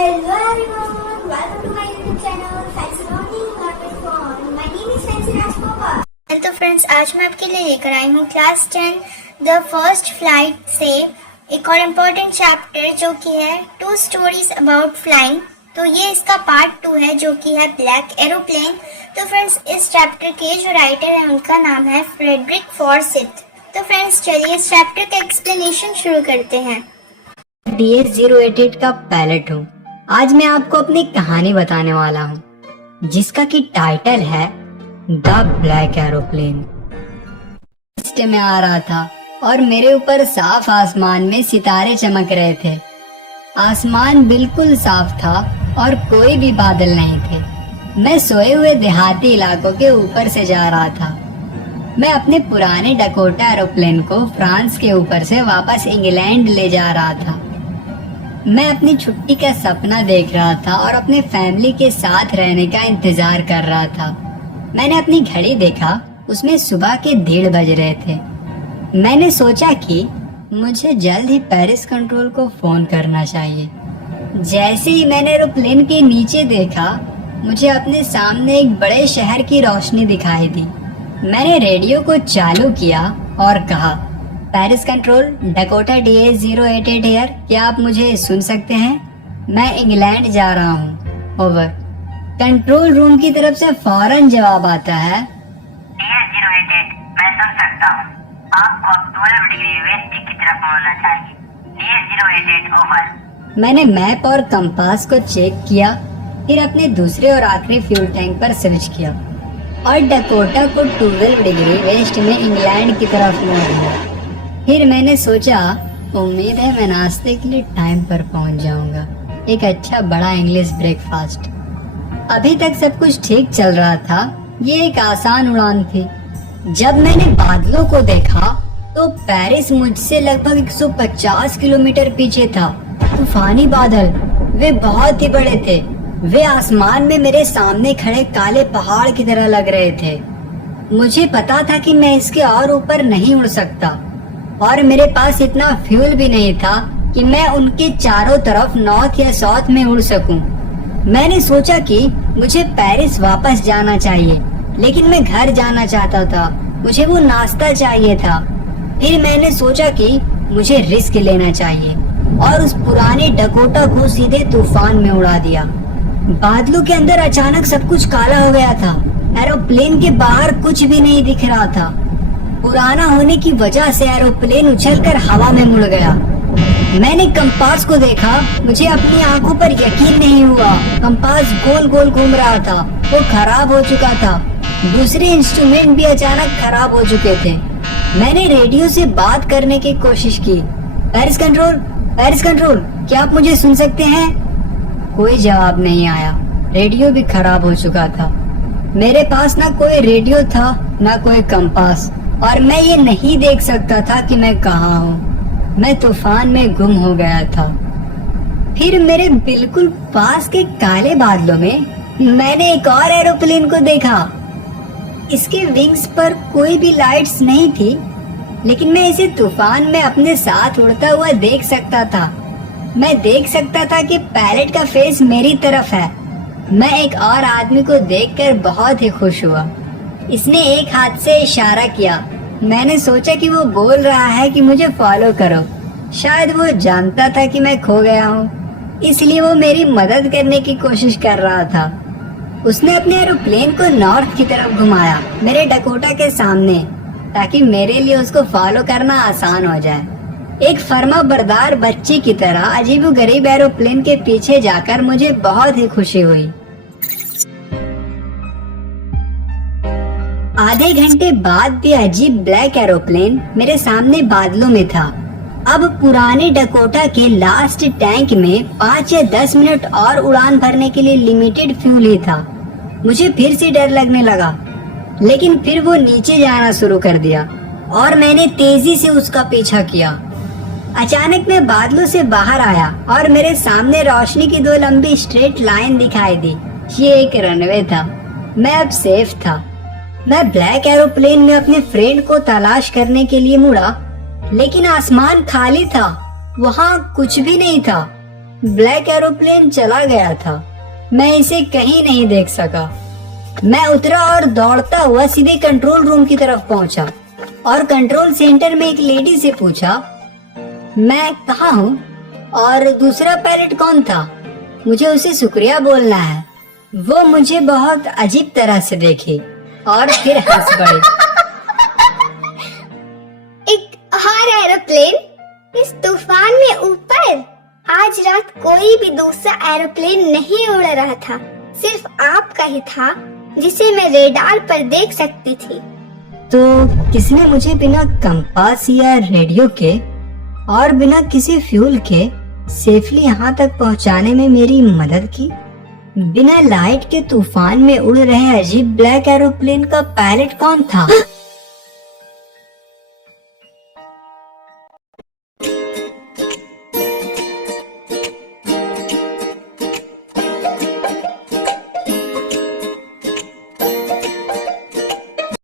Hello everyone, welcome to my YouTube channel Fancy Learning Learning Fun. My name is Fancy Rajpapa. तो friends, आज मैं आपके लिए लेकर आई हूँ क्लास 10 द फर्स्ट फ्लाइट से एक और इम्पोर्टेंट चैप्टर जो कि है 2 स्टोरीज अबाउट फ्लाइंग। तो ये इसका पार्ट 2 है जो कि है ब्लैक एरोप्लेन। तो फ्रेंड्स, इस चैप्टर के जो राइटर है उनका नाम है फ्रेडरिक फॉर्सिथ। तो फ्रेंड्स, चलिए इस चैप्टर का एक्सप्लेनेशन शुरू करते हैं। DS-088 का पायलट हूँ। आज मैं आपको अपनी कहानी बताने वाला हूँ जिसका कि टाइटल है द ब्लैक एरोप्लेन। रास्ते में आ रहा था और मेरे ऊपर साफ आसमान में सितारे चमक रहे थे। आसमान बिल्कुल साफ था और कोई भी बादल नहीं थे। मैं सोए हुए देहाती इलाकों के ऊपर से जा रहा था। मैं अपने पुराने डकोटा एरोप्लेन को फ्रांस के ऊपर से वापस इंग्लैंड ले जा रहा था। मैं अपनी छुट्टी का सपना देख रहा था और अपने फैमिली के साथ रहने का इंतजार कर रहा था। मैंने अपनी घड़ी देखा, उसमें सुबह के 1:30 बज रहे थे। मैंने सोचा कि मुझे जल्द ही पेरिस कंट्रोल को फोन करना चाहिए। जैसे ही मैंने एरोप्लेन के नीचे देखा, मुझे अपने सामने एक बड़े शहर की रोशनी दिखाई दी। मैंने रेडियो को चालू किया और कहा, Paris control, Dakota DS-088 here. क्या आप मुझे सुन सकते हैं? मैं इंग्लैंड जा रहा हूँ। ओवर। कंट्रोल रूम की तरफ से फौरन जवाब आता है, DS-088 मैं सुन सकता हूँ। आपको अब 12 डिग्री वेस्ट की तरफ मोड़ना चाहिए। DS-088 over. मैंने मैप और कंपास को चेक किया, फिर अपने दूसरे और आखिरी फ्यूल टैंक पर स्विच किया और डकोटा को 12 डिग्री वेस्ट में इंग्लैंड की तरफ मोड़ दिया। फिर मैंने सोचा, उम्मीद है मैं नाश्ते के लिए टाइम पर पहुंच जाऊंगा। एक अच्छा बड़ा इंग्लिश ब्रेकफास्ट। अभी तक सब कुछ ठीक चल रहा था। ये एक आसान उड़ान थी। जब मैंने बादलों को देखा तो पेरिस मुझसे लगभग 150 किलोमीटर पीछे था। तूफानी बादल, वे बहुत ही बड़े थे। वे आसमान में मेरे सामने खड़े काले पहाड़ की तरह लग रहे थे। मुझे पता था कि मैं इसके और ऊपर नहीं उड़ सकता और मेरे पास इतना फ्यूल भी नहीं था कि मैं उनके चारों तरफ नॉर्थ या साउथ में उड़ सकूं। मैंने सोचा कि मुझे पेरिस वापस जाना चाहिए, लेकिन मैं घर जाना चाहता था। मुझे वो नाश्ता चाहिए था। फिर मैंने सोचा कि मुझे रिस्क लेना चाहिए और उस पुराने डकोटा को सीधे तूफान में उड़ा दिया। बादलों के अंदर अचानक सब कुछ काला हो गया था। एरोप्लेन के बाहर कुछ भी नहीं दिख रहा था। पुराना होने की वजह से एरोप्लेन उछलकर हवा में मुड़ गया। मैंने कंपास को देखा, मुझे अपनी आंखों पर यकीन नहीं हुआ। कंपास गोल गोल घूम रहा था, वो खराब हो चुका था। दूसरे इंस्ट्रूमेंट भी अचानक खराब हो चुके थे। मैंने रेडियो से बात करने की कोशिश की, पेरिस कंट्रोल, पेरिस कंट्रोल, क्या आप मुझे सुन सकते हैं? कोई जवाब नहीं आया। रेडियो भी खराब हो चुका था। मेरे पास ना कोई रेडियो था ना कोई कंपास और मैं ये नहीं देख सकता था कि मैं कहाँ हूँ। मैं तूफान में गुम हो गया था। फिर मेरे बिल्कुल पास के काले बादलों में मैंने एक और एरोप्लेन को देखा। इसके विंग्स पर कोई भी लाइट्स नहीं थी, लेकिन मैं इसे तूफान में अपने साथ उड़ता हुआ देख सकता था। मैं देख सकता था कि पायलट का फेस मेरी तरफ है। मैं एक और आदमी को देखकर बहुत ही खुश हुआ। इसने एक हाथ से इशारा किया। मैंने सोचा कि वो बोल रहा है कि मुझे फॉलो करो। शायद वो जानता था कि मैं खो गया हूँ, इसलिए वो मेरी मदद करने की कोशिश कर रहा था। उसने अपने एरोप्लेन को नॉर्थ की तरफ घुमाया, मेरे डकोटा के सामने, ताकि मेरे लिए उसको फॉलो करना आसान हो जाए। एक फर्मा बरदार बच्ची की तरह अजीबोगरीब एरोप्लेन के पीछे जाकर मुझे बहुत ही खुशी हुई। आधे घंटे बाद भी अजीब ब्लैक एरोप्लेन मेरे सामने बादलों में था। अब पुराने डकोटा के लास्ट टैंक में 5 या 10 मिनट और उड़ान भरने के लिए लिमिटेड फ्यूल ही था। मुझे फिर से डर लगने लगा, लेकिन फिर वो नीचे जाना शुरू कर दिया और मैंने तेजी से उसका पीछा किया। अचानक मैं बादलों से बाहर आया और मेरे सामने रोशनी की 2 लंबी स्ट्रेट लाइन दिखाई दी। ये एक रनवे था। मैं अब सेफ था। मैं ब्लैक एरोप्लेन में अपने फ्रेंड को तलाश करने के लिए मुड़ा, लेकिन आसमान खाली था। वहाँ कुछ भी नहीं था। ब्लैक एरोप्लेन चला गया था। मैं इसे कहीं नहीं देख सका। मैं उतरा और दौड़ता हुआ सीधे कंट्रोल रूम की तरफ पहुंचा और कंट्रोल सेंटर में एक लेडी से पूछा, मैं कहाँ हूँ और दूसरा पायलट कौन था? मुझे उसे शुक्रिया बोलना है। वो मुझे बहुत अजीब तरह से देखी और फिर हंस पड़ी। एक और एरोप्लेन इस तूफान में ऊपर। आज रात कोई भी दूसरा एरोप्लेन नहीं उड़ रहा था, सिर्फ आपका ही था जिसे मैं रेडार पर देख सकती थी। तो किसने मुझे बिना कंपास या रेडियो के और बिना किसी फ्यूल के सेफली यहाँ तक पहुँचाने में मेरी मदद की? बिना लाइट के तूफान में उड़ रहे अजीब ब्लैक एरोप्लेन का पायलट कौन था?